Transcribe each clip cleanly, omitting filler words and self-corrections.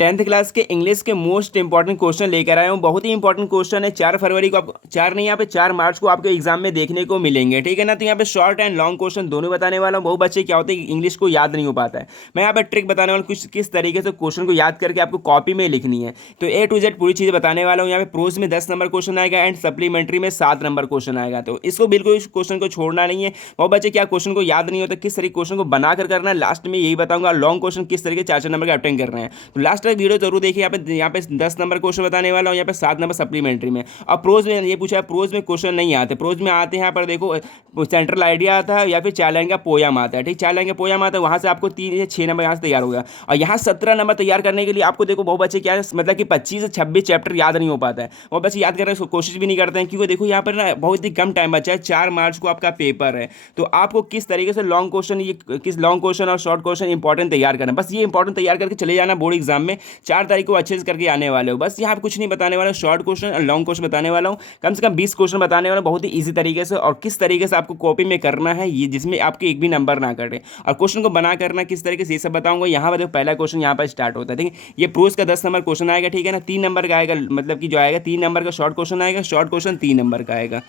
Tenth class के English के most important question लेकर आया हूँ। बहुत ही इंपॉर्टेंट क्वेश्चन है। 4 फरवरी को, आप 4 नहीं, यहाँ पे 4 मार्च को आपके एग्जाम में देखने को मिलेंगे, ठीक है ना। तो यहाँ पे शॉर्ट एंड लॉन्ग क्वेश्चन दोनों बताने वाला हूँ। बहुत बच्चे क्या होते हैं, इंग्लिश को याद नहीं हो पाता है। मैं यहाँ पे ट्रिक बताने वाला हूँ कुछ किस तरीके से क्वेश्चन को याद करके आपको कॉपी में लिखनी है। तो ए टू जेड पूरी चीज़ें बताने वाला हूँ। यहाँ पे प्रोज में 10 नंबर क्वेश्चन आएगा एंड सप्लीमेंट्री में 7 नंबर क्वेश्चन आएगा। तो इसको बिल्कुल इस क्वेश्चन को छोड़ना नहीं है। बहुत बच्चे क्या क्वेश्चन को याद नहीं होता, किस तरीके क्वेश्चन को बनाकर करना है, लास्ट में यही बताऊंगा। लॉन्ग क्वेश्चन किस तरीके 4 4 नंबर के अटेंड करना है, तो लास्ट तक वीडियो जरूर देखिए। यहाँ पे 10 नंबर क्वेश्चन बताने वाला हूँ, यहाँ पे 7 नंबर सप्लीमेंट्री में। और प्रोज में ये पूछा है, प्रोज में क्वेश्चन नहीं आते। प्रोज में आते हैं यहाँ पर देखो, सेंट्रल आइडिया आता है या फिर 4 लाइन का पोयम आता है, ठीक। 4 लाइन का पोयम आता है, वहाँ से आपको 3 या 6 नंबर यहाँ से तैयार हो गया। और यहाँ 17 नंबर तैयार करने के लिए आपको देखो, बहुत बच्चे क्या है, मतलब कि 25 से 26 चैप्टर याद नहीं हो पाता है। बहुत बच्चे याद करने की कोशिश भी नहीं करते हैं, क्योंकि देखो यहाँ पर ना बहुत ही कम टाइम बचा है। 4 मार्च को आपका पेपर है। तो आपको किस तरीके से लॉन्ग क्वेश्चन, ये किस लॉन्ग क्वेश्चन और शॉर्ट क्वेश्चन इंपॉर्टेंट तैयार करना, बस ये इंपॉर्टेंट तैयार करके चले जाना बोर्ड एग्जाम में। 4 तारीख को अच्छे से करके आने वाले हो। बस यहाँ पे कुछ नहीं बताने वाला हूँ, शॉर्ट क्वेश्चन और लॉन्ग क्वेश्चन बताने वाला हूँ। कम से कम 20 क्वेश्चन बताने वाला हूँ, बहुत ही ईजी तरीके से, और किस तरीके से आपको कॉपी में करना है, ये जिसमें आपके एक भी नंबर ना कटे, और क्वेश्चन को बना करना किस तरीके से, ये सब बताऊंगा। यहाँ पर देखो, पहला क्वेश्चन यहाँ पर स्टार्ट होता है, ठीक है। ये प्रोज का 10 नंबर क्वेश्चन आएगा, ठीक है ना। 3 नंबर का आएगा, मतलब कि जो आएगा 3 नंबर का शॉर्ट क्वेश्चन आएगा। शॉर्ट क्वेश्चन 3 नंबर का आएगा,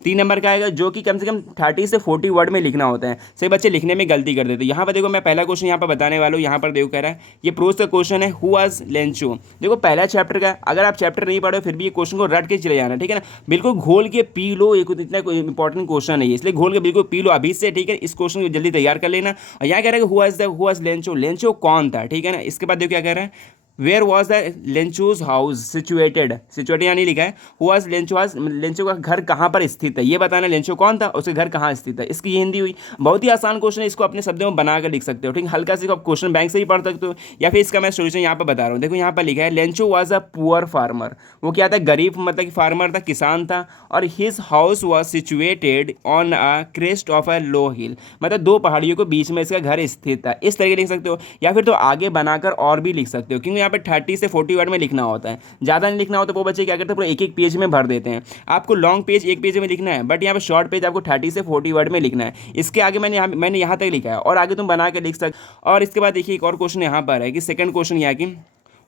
3 नंबर का आएगा, जो कि कम से कम 30 से 40 वर्ड में लिखना होता है। सही बच्चे लिखने में गलती कर देते हैं। यहाँ पर देखो, मैं पहला क्वेश्चन यहाँ पर बताने वाला हूँ। यहाँ पर देखो कह रहा है, ये प्रोज का क्वेश्चन है, हु वाज लेंचो। देखो पहला चैप्टर का, अगर आप चैप्टर नहीं पढ़ो फिर भी ये क्वेश्चन को रट के चले जाना, ठीक है ना। बिल्कुल घोल के पी लो, एक इतना इंपॉर्टेंट क्वेश्चन है, इसलिए घोल के बिल्कुल पी लो अभी से, ठीक है। इस क्वेश्चन को जल्दी तैयार कर लेना। और यहाँ कह रहा है, हु वाज लेंचो, लेंचो कौन था, ठीक है ना। इसके बाद देखो क्या कह रहा है, where was the Lencho's house situated, situated यानी लिखा है, हु वाज लेंचो, लेंचो का घर कहाँ पर स्थित है, ये बताना लेंचो कौन था, उसके घर कहाँ स्थित है। इसकी ये हिंदी हुई। बहुत ही आसान क्वेश्चन है, इसको अपने शब्दों में बनाकर लिख सकते हो, ठीक। हल्का से आप क्वेश्चन बैंक से ही पढ़ सकते हो, या फिर इसका मैं सोल्यूशन यहाँ पर बता रहा हूँ। देखो यहाँ पर लिखा है, Lencho was a poor farmer. वो क्या था, गरीब, मतलब कि फार्मर था, किसान था। और his house was situated on a crest of a low hill, मतलब 2 पहाड़ियों के बीच में इसका घर स्थित था। इस तरीके लिख सकते हो, या फिर तो आगे बनाकर और भी लिख सकते हो, क्योंकि यहाँ पे 30 से 40 वर्ड में लिखना होता है। ज़्यादा नहीं लिखना होता। वो बच्चे क्या करते हैं, पूरा एक एक पेज में भर देते हैं। आपको लॉन्ग पेज एक पेज में लिखना है, बट यहाँ पे शॉर्ट पेज आपको 30 से 40 वर्ड में लिखना है। इसके आगे मैंने यहाँ तक लिखा है, और आगे तुम बना के लिख सकते। और इसके बाद देखिए, एक और क्वेश्चन यहाँ पर है कि सेकंड क्वेश्चन यहाँ की,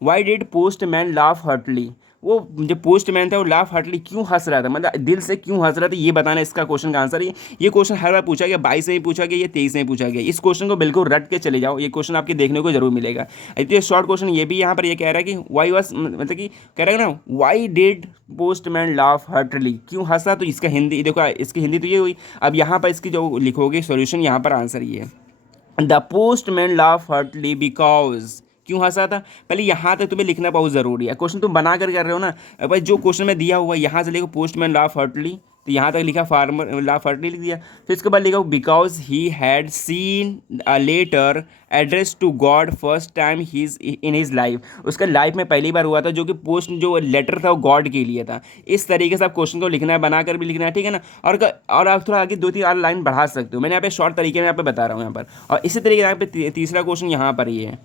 why did post man laugh heartily. वो जो पोस्टमैन था वो लाफ हार्टली क्यों हंस रहा था, मतलब दिल से क्यों हंस रहा था, ये बताना इसका क्वेश्चन का आंसर है। ये क्वेश्चन हर बार पूछा गया, 22 से ही पूछा गया, ये 23 से ही पूछा गया। इस क्वेश्चन को बिल्कुल रट के चले जाओ, ये क्वेश्चन आपके देखने को जरूर मिलेगा। इतने शॉर्ट क्वेश्चन ये भी यहाँ पर ये कह रहा है कि वाई वॉज, मतलब कि कह रहा है ना, why did postman laugh heartily, क्यों हंसा। तो इसका हिंदी देखो, इसकी हिंदी तो ये हुई। अब यहाँ पर इसकी जो लिखोगे सोल्यूशन, यहाँ पर आंसर ये है, the postman laugh heartily because, क्यों हंसा था। पहले यहाँ तक तुम्हें लिखना बहुत ज़रूरी है। क्वेश्चन तुम बना कर रहे हो ना, भाई जो क्वेश्चन में दिया हुआ है, यहाँ से लिखो पोस्टमैन लाफ हार्टली, तो यहाँ तक लिखा फार्मर लाफ हार्टली लिख दिया। फिर इसके बाद लिखा because he had seen a letter address to God first time he's in his life, उसका लाइफ में पहली बार हुआ था, जो कि पोस्ट जो लेटर था वो गॉड के लिए था। इस तरीके से आप क्वेश्चन को लिखना है, बनाकर भी लिखना है, ठीक है ना। और आप थोड़ा आगे 2 3 लाइन बढ़ा सकते हो। मैंने यहाँ पे शॉर्ट तरीके में यहाँ पे बता रहा हूँ यहाँ पर। और इसी तरीके यहाँ पे तीसरा क्वेश्चन यहाँ पर ये है,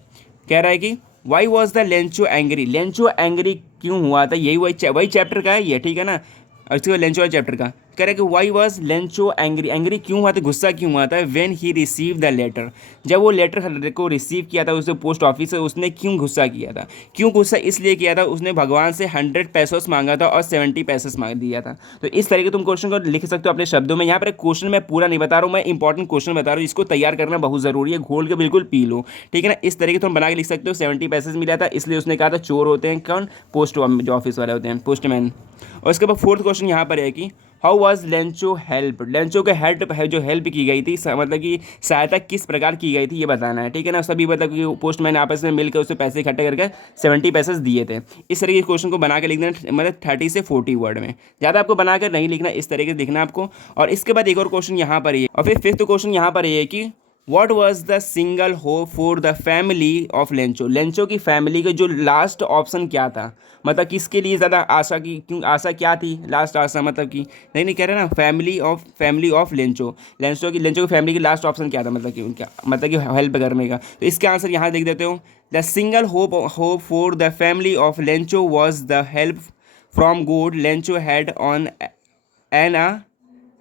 कह रहा है कि why was the Lencho angry, Lencho angry क्यों हुआ था। यही वही चैप्टर का है ये, ठीक है ना। और इसके बाद लेंचो वाले चैप्टर का कह रहा है कि why was Lencho angry, angry क्यों हुआ था, गुस्सा क्यों हुआ था, when he receive the letter, जब वो लेटर को रिसीव किया था उसे पोस्ट ऑफिस से, उसने क्यों गुस्सा किया था। क्यों गुस्सा इसलिए किया था, उसने भगवान से 100 पैसोस मांगा था और 70 पैसेस मांग दिया था। तो इस तरीके तुम क्वेश्चन को लिख सकते हो अपने शब्दों में। यहाँ पर क्वेश्चन मैं पूरा नहीं बता रहा हूँ, मैं इंपॉर्टेंट क्वेश्चन बता रहा हूँ, इसको तैयार करना बहुत जरूरी है, घोल के बिल्कुल पी लो, ठीक है ना। इस तरीके तुम बना के लिख सकते हो। 70 पैसेस मिला था, इसलिए उसने कहा था चोर होते हैं कौन, पोस्ट जो ऑफिस वाले होते हैं, पोस्टमैन। और इसके बाद फोर्थ क्वेश्चन यहाँ पर है कि how was Lencho help, Lencho के हेल्प है जो हेल्प की गई थी, मतलब कि सहायता किस प्रकार की गई थी, ये बताना है, ठीक है ना। सभी मतलब कि पोस्टमैन आपस में मिलकर उससे पैसे इकट्ठे करके 70 पैसे दिए थे। इस तरीके के क्वेश्चन को बना के लिख देना, मतलब 30 से 40 वर्ड में, ज़्यादा आपको बनाकर नहीं लिखना, इस तरीके से लिखना आपको। और इसके बाद एक और क्वेश्चन यहाँ पर ही है, और फिर फिफ्थ क्वेश्चन यहाँ पर ये है कि what was the single hope for the family of Lencho, Lencho की फैमिली का जो लास्ट ऑप्शन क्या था, मतलब किसके लिए ज़्यादा आशा की, क्यों आशा क्या थी, लास्ट आशा, मतलब कि नहीं कर रहे ना, फैमिली ऑफ लेंचो, लेंचो की फैमिली की लास्ट ऑप्शन क्या था, मतलब कि उनका, मतलब कि हेल्प करने का। तो इसका आंसर यहाँ देख देते हो, the single hope for the family of Lencho was the help from God Lencho had on an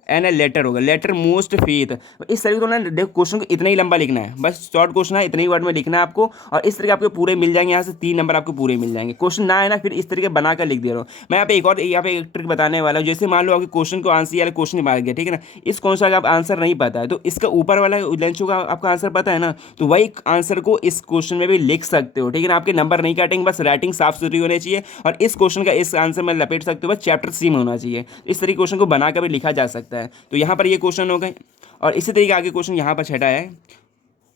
an a letter होगा, लेटर मोस्ट फेथ। इस तरीके से ना देखो क्वेश्चन को इतना ही लंबा लिखना है, बस शॉर्ट क्वेश्चन है, इतने ही वर्ड में लिखना है आपको, और इस तरीके आपके पूरे मिल जाएंगे, यहाँ से 3 नंबर आपको पूरे मिल जाएंगे। क्वेश्चन ना है ना फिर इस तरीके बनाकर लिख दे रहा हूँ मैं। यहाँ पे एक और यहाँ पे एक ट्रिक बताने वाला हूँ। जैसे मान लो आपके क्वेश्चन को आंसर वाला क्वेश्चन मार गया, ठीक है ना, इस क्वेश्चन का आप आंसर नहीं पता है तो इसका ऊपर वाला लंच का आपका आंसर पता है ना, तो वही आंसर को इस क्वेश्चन में भी लिख सकते हो, ठीक है ना। आपके नंबर नहीं काटेंगे, बस राइटिंग साफ सुथरी होनी चाहिए, और इस क्वेश्चन का इस आंसर में लपेट सकते हो, बस चैप्टर सी में होना चाहिए। इस तरीके क्वेश्चन को बनाकर भी लिखा जा सकता है। तो यहाँ पर ये क्वेश्चन हो गए, और इसी तरीके आगे क्वेश्चन यहाँ पर छठा है,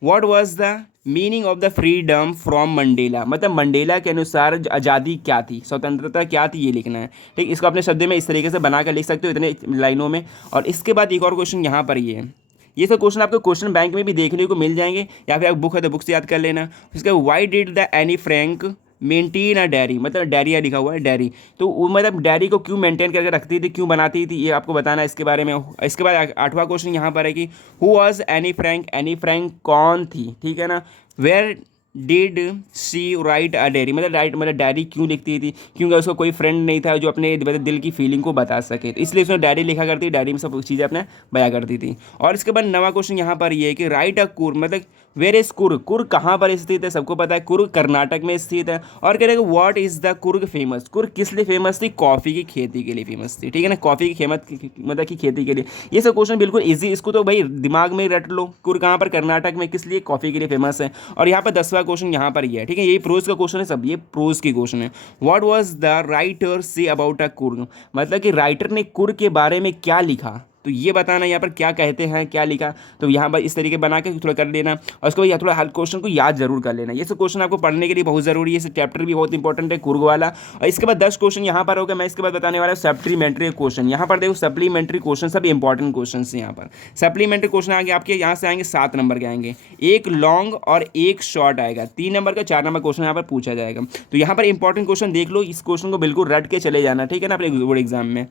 what was the meaning of the freedom from Mandela, मतलब मंडेला के अनुसार आज़ादी क्या थी, स्वतंत्रता क्या थी, ये लिखना है, ठीक। इसको अपने शब्द में इस तरीके से बनाकर लिख सकते हो इतने लाइनों में। और इसके बाद एक और क्वेश्चन यहाँ पर ये है, ये सब क्वेश्चन आपको क्वेश्चन बैंक में भी देखने को मिल जाएंगे, या फिर आप बुक है तो बुक से याद कर लेना। उसके why did the Anne Frank maintain a diary, मतलब डायरिया लिखा हुआ है डायरी, तो वो मतलब डायरी को क्यों मेंटेन करके रखती थी, क्यों बनाती थी, ये आपको बताना है इसके बारे में। इसके बाद 8वां क्वेश्चन यहाँ पर है कि who was Anne Frank, Anne Frank कौन थी, ठीक है ना। Where did she write a diary, मतलब डायरी क्यों लिखती थी, क्योंकि उसको कोई फ्रेंड नहीं था जो अपने दिल की फीलिंग को बता सके, तो इसलिए उसने डायरी लिखा करती, डायरी में सब चीज़ें अपने बया करती थी। और इसके बाद 9वां क्वेश्चन यहाँ पर ये है कि राइट अ कुर, मतलब वेर इज कुर्ग, कुर्ग कहाँ पर स्थित है, सबको पता है कुर्ग कर्नाटक में स्थित है। और कह रहे हैं what is the Coorg famous, Coorg किस लिए फेमस थी, कॉफ़ी की खेती के लिए फेमस थी, ठीक है ना, कॉफ़ी की मतलब की खेती के लिए। ये सब क्वेश्चन बिल्कुल ईजी, इसको तो भाई दिमाग में रट लो, कुर्ग कहाँ पर कर्नाटक में, किस लिए, कॉफ़ी के लिए फेमस है। और यहाँ पर 10वां क्वेश्चन यहाँ पर ये है, ठीक है, यही प्रोज का क्वेश्चन है, सब ये प्रोज की क्वेश्चन है। What was the writer say about a Coorg, मतलब कि राइटर ने कुर्ग के बारे में क्या लिखा, तो ये बताना यहाँ पर क्या कहते हैं, क्या लिखा, तो यहाँ पर इस तरीके बना के थोड़ा कर लेना। और उसको थोड़ा हर क्वेश्चन को याद जरूर कर लेना, ये सब क्वेश्चन आपको पढ़ने के लिए बहुत ज़रूरी है, इस चैप्टर भी बहुत इंपॉर्टेंट है कुर्ग वाला। और इसके बाद 10 क्वेश्चन यहाँ पर होगा, मैं इसके बाद बताने वाला हूँ सप्लीमेंट्री क्वेश्चन। यहाँ पर देखो सप्लीमेंट्री क्वेश्चन सब इंपॉर्टेंट क्वेश्चन है। यहाँ पर सप्लीमेंट्री क्वेश्चन आगे आपके यहाँ से आएंगे 7 नंबर के आएंगे, एक लॉन्ग और एक शॉर्ट आएगा, 3 नंबर का 4 नंबर क्वेश्चन यहाँ पर पूछा जाएगा। तो यहाँ पर इंपॉर्टेंट क्वेश्चन देख लो, इस क्वेश्चन को बिल्कुल रट के चले जाना, ठीक है ना, अपने बोर्ड एग्जाम में।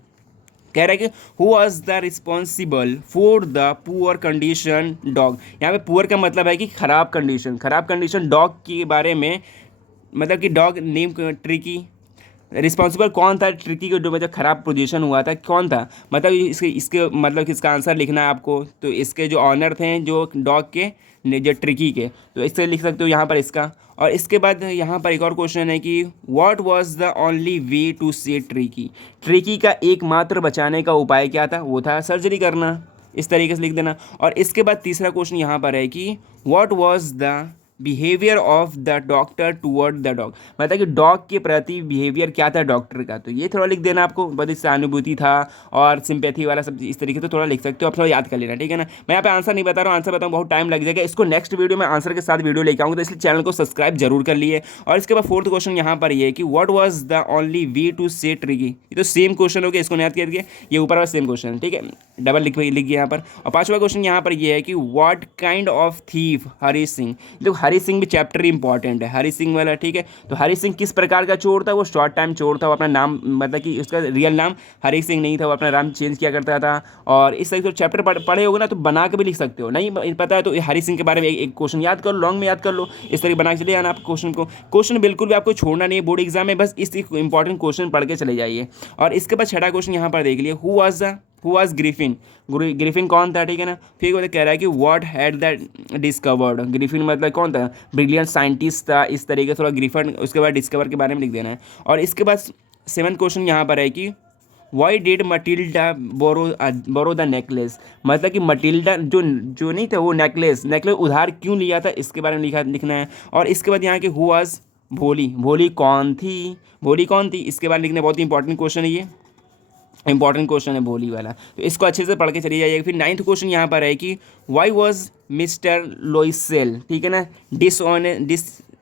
कह रहा है कि who was the responsible for the poor condition dog, यहाँ पे पुअर का मतलब है कि खराब कंडीशन डॉग के बारे में, मतलब कि डॉग नेम ट्रिकी, रिस्पॉन्सिबल कौन था ट्रिकी को, जो मतलब खराब पोजीशन हुआ था कौन था, मतलब इसके मतलब इसका आंसर लिखना है आपको। तो इसके जो ऑनर थे जो डॉग के, जो ट्रिकी के, तो इससे लिख सकते हो यहाँ पर इसका। और इसके बाद यहाँ पर एक और क्वेश्चन है कि what was the only way to say tricky, tricky का एकमात्र बचाने का उपाय क्या था, वो था सर्जरी करना, इस तरीके से लिख देना। और इसके बाद तीसरा क्वेश्चन यहाँ पर है कि what was the behaviour of the doctor toward the dog, मतलब कि डॉग के प्रति बिहेवियर क्या था डॉक्टर का, तो ये थोड़ा लिख देना आपको, बड़ी सहानुभूति था और सिंपैथी वाला सब इस तरीके से थोड़ा लिख सकते हो, आप थोड़ा याद कर लेना, ठीक है ना। मैं यहाँ पे आंसर नहीं बता रहा हूँ, आंसर बताऊँ बहुत टाइम लग जाएगा, इसको नेक्स्ट वीडियो में आंसर के साथ वीडियो लेके आऊँगा, तो इसलिए चैनल को सब्सक्राइब जरूर कर लिए। और इसके बाद 4th क्वेश्चन यहाँ पर ये है कि what was the only way to say tricky, ये तो सेम क्वेश्चन हो गया, इसको याद करके ये ऊपर वाला सेम क्वेश्चन, ठीक है, डबल लिख गया यहाँ पर। और 5वां क्वेश्चन यहाँ पर ये है कि what kind of thief Hari Singh, देखो हरी सिंह भी चैप्टर इंपॉर्टेंट है, हरी सिंह वाला, ठीक है। तो हरी सिंह किस प्रकार का चोर था, वो शॉर्ट टाइम चोर था, वो अपना नाम मतलब कि उसका रियल नाम हरी सिंह नहीं था, वो अपना नाम चेंज किया करता था। और इस तरीके से चैप्टर पढ़े होगे ना तो बना के भी लिख सकते हो, नहीं पता है तो हरी सिंह के बारे में एक क्वेश्चन याद कर लो, लॉन्ग में याद कर लो, इस तरीके बना के चले आना आप क्वेश्चन को। क्वेश्चन बिल्कुल भी आपको छोड़ना नहीं है बोर्ड एग्जाम में, बस इस इंपॉर्टेंट क्वेश्चन पढ़ के चले जाइए। और इसके बाद 6वां क्वेश्चन यहाँ पर देख लिए, हु वाज ग्रिफिन, ग्रिफिन कौन था, ठीक है ना। फिर वो कह रहा है कि what had that discovered, Griffin मतलब कौन था, ब्रिलियंट साइंटिस्ट था, इस तरीके से थोड़ा ग्रिफिन उसके बाद डिस्कवर के बारे में लिख देना है। और इसके बाद 7th क्वेश्चन यहाँ पर है कि why did Matilda borrow the necklace, मतलब कि मटिल्डा जो नहीं था वो नेकलेस उधार क्यों लिया था, इसके बारे में लिखना है। और इसके बाद यहाँ के हु वाज भोली कौन थी, इसके बारे में लिखना है, बहुत इंपॉर्टेंट क्वेश्चन है, ये इंपॉर्टेंट क्वेश्चन है भोली वाला, तो इसको अच्छे से पढ़ के चलिए जाइएगा। फिर 9th क्वेश्चन यहाँ पर है कि वाई वॉज मिस्टर लोइसेल, ठीक है ना,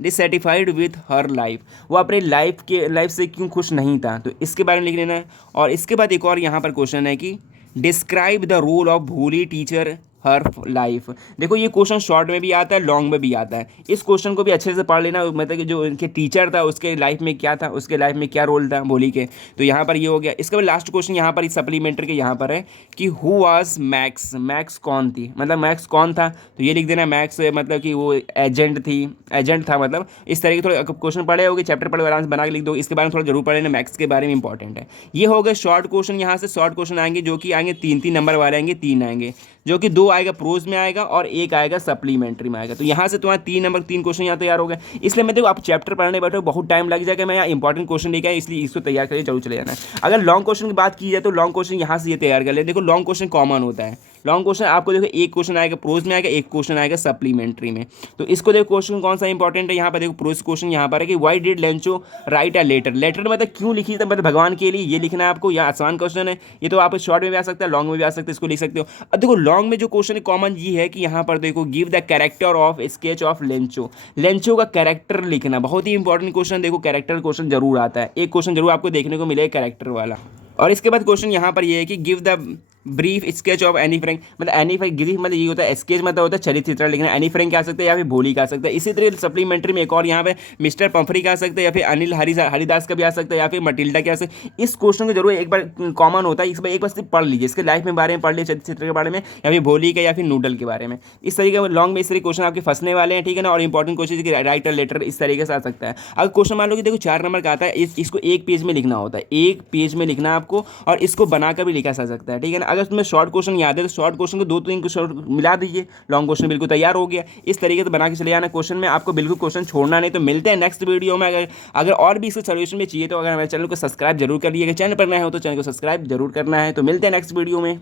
डिससेटिस्फाइड विथ हर लाइफ, वो अपने लाइफ से क्यों खुश नहीं था, तो इसके बारे में लिख लेना है। और इसके बाद एक और यहाँ पर क्वेश्चन है कि डिस्क्राइब द रोल ऑफ भोली टीचर हर लाइफ। देखो ये क्वेश्चन शॉर्ट में भी आता है, लॉन्ग में भी आता है। इस क्वेश्चन को भी अच्छे से पढ़ लेना, मतलब कि जो इनके टीचर था उसके लाइफ में क्या था, उसके लाइफ में क्या रोल था भोली के। तो यहाँ पर ये हो गया। इसके बाद लास्ट क्वेश्चन यहाँ पर सप्लीमेंट्री के यहाँ पर है कि हु वाज मैक्स, मैक्स कौन थी, मतलब मैक्स कौन था। तो ये लिख देना मैक्स मतलब कि वो एजेंट थी, एजेंट था मतलब। इस तरह के थोड़े क्वेश्चन पढ़े होगे, चैप्टर पढ़े आराम से बना के लिख दो। इसके बारे में थोड़ा जरूर पढ़ लेना, मैक्स के बारे में इंपॉर्टेंट है। ये हो गए शॉर्ट क्वेश्चन। यहाँ से शॉर्ट क्वेश्चन आएंगे जो कि आएंगे 3-3 नंबर वाले आएंगे, 3 आएंगे, जो कि 2 आएगा प्रोज में आएगा और 1 आएगा सप्लीमेंट्री में आएगा। तो यहाँ से तुम्हारा 3 नंबर 3 क्वेश्चन यहाँ तैयार हो गए। इसलिए मैं देखो आप चैप्टर पढ़ने बैठो बहुत टाइम लग जाएगा, मैं यहाँ इंपॉर्टेंट क्वेश्चन लेके आया, इसलिए इसको तैयार करके जरूर चले जाना है। अगर लॉन्ग क्वेश्चन की बात की जाए तो लॉन्ग क्वेश्चन यहाँ से ये तैयार कर ले। देखो लॉन्ग क्वेश्चन कॉमन होता है। लॉन्ग क्वेश्चन आपको देखो एक क्वेश्चन आएगा प्रोज में आएगा, एक क्वेश्चन आएगा सप्लीमेंट्री में। तो इसको देखो क्वेश्चन कौन सा इंपॉर्टेंट है यहाँ पर। देखो प्रोज क्वेश्चन यहाँ पर है कि why did Lencho write a letter. Letter मतलब क्यों लिखी थी, मतलब भगवान के लिए, ये लिखना है आपको। यह आसान क्वेश्चन है, ये तो आप शॉर्ट में भी आ सकता है, लॉन्ग में भी आ सकता है, इसको लिख सकते हो। अब देखो लॉन्ग में जो क्वेश्चन है कॉमन ये है कि यहाँ पर देखो give the character of sketch of Lencho. Lencho का कैरेक्टर लिखना बहुत ही इंपॉर्टेंट क्वेश्चन। देखो कैरेक्टर क्वेश्चन जरूर आता है, एक क्वेश्चन जरूर आपको देखने को मिलेगा कैरेक्टर वाला। और इसके बाद क्वेश्चन यहाँ पर ये है कि give the brief sketch of Anne Frank. मतलब एनी फ्रैंक, ग्रीफ मतलब ये होता है, स्केच मतलब होता है चरित्र चित्रण लिखना। एनी फ्रैंक क्या आ सकता है, या फिर भोली का आ सकता है। इसी तरह सप्लीमेंट्री में एक और यहाँ पे मिस्टर पंफरी का आ सकता है, या फिर अनिल हरिदास का भी आ सकता है, या फिर मटिल्डा का आ सकता है। इस क्वेश्चन को जरूर एक बार कॉमन होता है, इस बार एक बार सिर्फ पढ़ लीजिए, इसके लाइफ में बारे में पढ़ लीजिए, चरित्र चित्र के बारे में, या फिर भोली का, या फिर नूडल के बारे में। इस तरीके में लॉन्ग में इस तरीके क्वेश्चन आपके फंसने वाले हैं, ठीक है ना। और इंपॉर्टेंट क्वेश्चन की राइट लेटर इस तरीके से आ सकता है। अगर क्वेश्चन मान लो कि देखो 4 नंबर का आता है, इसको एक पेज में लिखना होता है, एक पेज में लिखना आपको, और इसको बनाकर भी लिखा जा सकता है, ठीक है ना। अगर तुम्हें शॉर्ट क्वेश्चन याद है तो शॉर्ट क्वेश्चन को 2-3 शॉर्ट मिला दीजिए, लॉन्ग क्वेश्चन बिल्कुल तैयार हो गया। इस तरीके से बना के चले जाना क्वेश्चन में, आपको बिल्कुल क्वेश्चन छोड़ना नहीं। तो मिलते हैं नेक्स्ट वीडियो में। अगर और भी इसको सोल्यूशन में चाहिए तो अगर हमारे चैनल को सब्सक्राइब जरूर कर लीजिएगा, चैनल पर नए हो तो चैनल को सब्सक्राइब जरूर करना है। तो मिलते हैं नेक्स्ट वीडियो में।